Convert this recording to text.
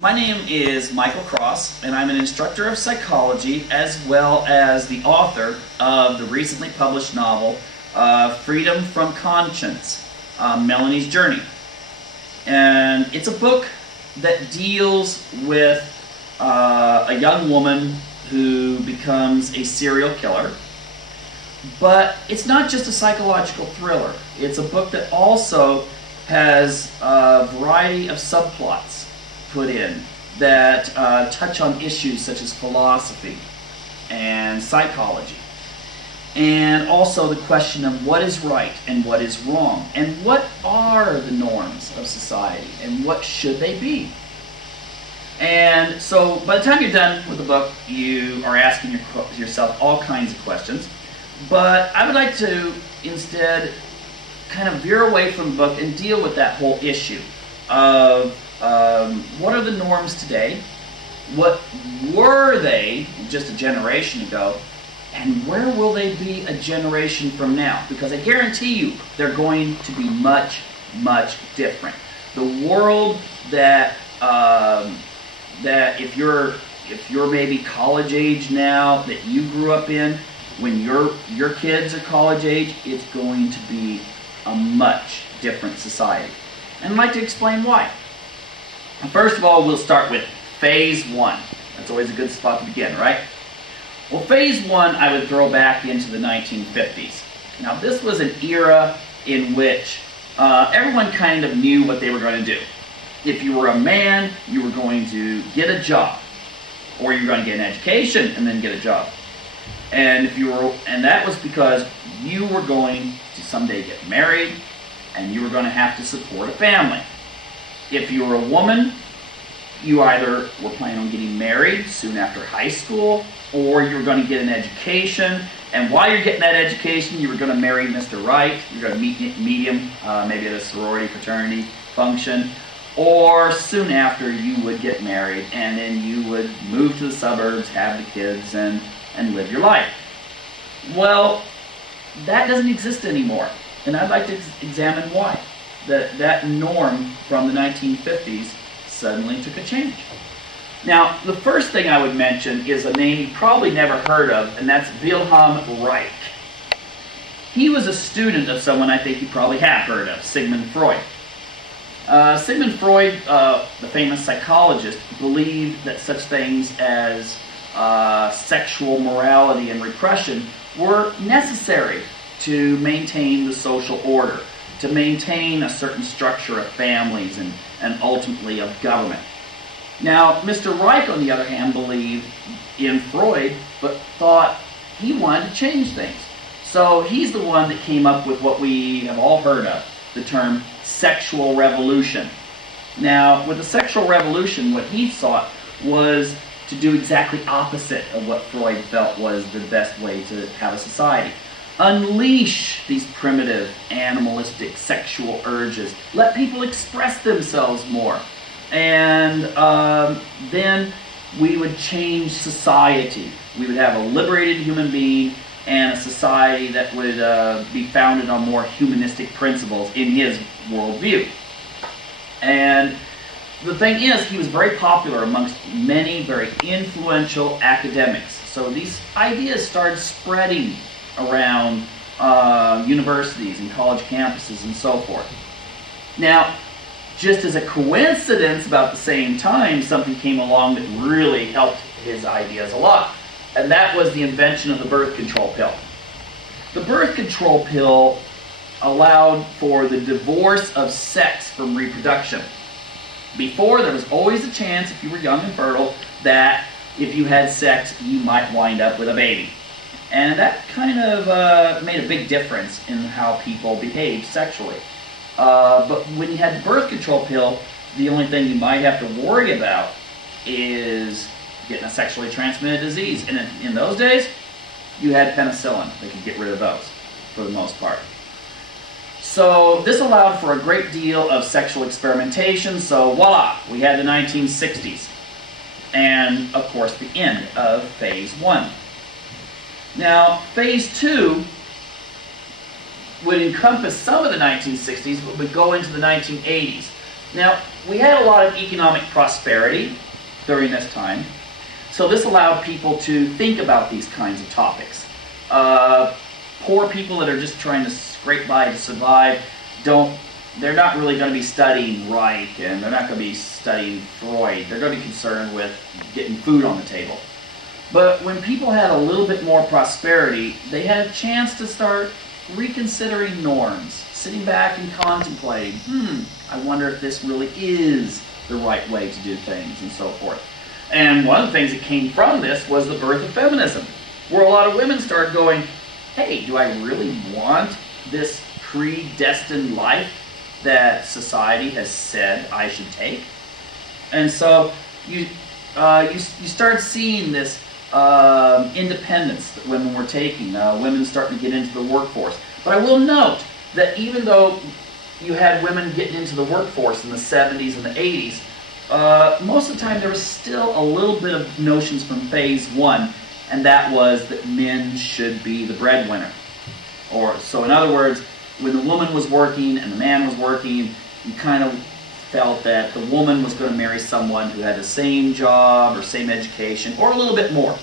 My name is Michael Cross, and I'm an instructor of psychology as well as the author of the recently published novel, Freedom from Conscience, Melanie's Journey. And it's a book that deals with a young woman who becomes a serial killer. But it's not just a psychological thriller. It's a book that also has a variety of subplots put in that touch on issues such as philosophy and psychology, and also the question of what is right and what is wrong, and what are the norms of society and what should they be. And so by the time you're done with the book, you are asking yourself all kinds of questions. But I would like to instead kind of veer away from the book and deal with that whole issue of what are the norms today, what were they just a generation ago, and where will they be a generation from now? Because I guarantee you they're going to be much, much different. The world that that if you're maybe college age now, that you grew up in, when your kids are college age, it's going to be a much different society. And I'd like to explain why. First of all, we'll start with Phase 1. That's always a good spot to begin, right? Well, Phase 1 I would throw back into the 1950s. Now, this was an era in which everyone kind of knew what they were going to do. If you were a man, you were going to get a job, or you were going to get an education and then get a job. And that was because you were going to someday get married, and you were going to have to support a family. If you were a woman, you either were planning on getting married soon after high school, or you were going to get an education, and while you're getting that education, you were going to marry Mr. Right. You're going to meet him, maybe at a sorority fraternity function, or soon after you would get married, and then you would move to the suburbs, have the kids, and live your life. Well, that doesn't exist anymore, and I'd like to examine why. That norm from the 1950s suddenly took a change. Now, the first thing I would mention is a name you probably never heard of, and that's Wilhelm Reich. He was a student of someone I think you probably have heard of, Sigmund Freud. Sigmund Freud, the famous psychologist, believed that such things as sexual morality and repression were necessary to maintain the social order, to maintain a certain structure of families and ultimately of government. Now, Mr. Reich, on the other hand, believed in Freud, but thought he wanted to change things. So he's the one that came up with what we have all heard of, the term sexual revolution. Now, with the sexual revolution, what he sought was to do exactly opposite of what Freud felt was the best way to have a society. Unleash these primitive, animalistic, sexual urges. Let people express themselves more. And then we would change society. We would have a liberated human being and a society that would be founded on more humanistic principles in his worldview. And the thing is, he was very popular amongst many very influential academics. So these ideas started spreading around universities and college campuses and so forth. Now, just as a coincidence, about the same time, something came along that really helped his ideas a lot. And that was the invention of the birth control pill. The birth control pill allowed for the divorce of sex from reproduction. Before, there was always a chance, if you were young and fertile, that if you had sex, you might wind up with a baby. And that kind of made a big difference in how people behaved sexually. But when you had the birth control pill, the only thing you might have to worry about is getting a sexually transmitted disease. And in those days, you had penicillin that could get rid of those, for the most part. So this allowed for a great deal of sexual experimentation. So voila, we had the 1960s. And, of course, the end of Phase 1. Now, Phase 2 would encompass some of the 1960s, but would go into the 1980s. Now, we had a lot of economic prosperity during this time, so this allowed people to think about these kinds of topics. Poor people that are just trying to scrape by to survive, they're not really going to be studying Reich, and they're not going to be studying Freud. They're going to be concerned with getting food on the table. But when people had a little bit more prosperity, they had a chance to start reconsidering norms, sitting back and contemplating, I wonder if this really is the right way to do things, and so forth. And one of the things that came from this was the birth of feminism, where a lot of women started going, hey, do I really want this predestined life that society has said I should take? And so you start seeing this independence that women were taking, women starting to get into the workforce. But I will note that even though you had women getting into the workforce in the 70s and the 80s, most of the time there was still a little bit of notions from phase one, and that was that men should be the breadwinner. So in other words, when the woman was working and the man was working, you kind of felt that the woman was going to marry someone who had the same job or same education or a little bit more.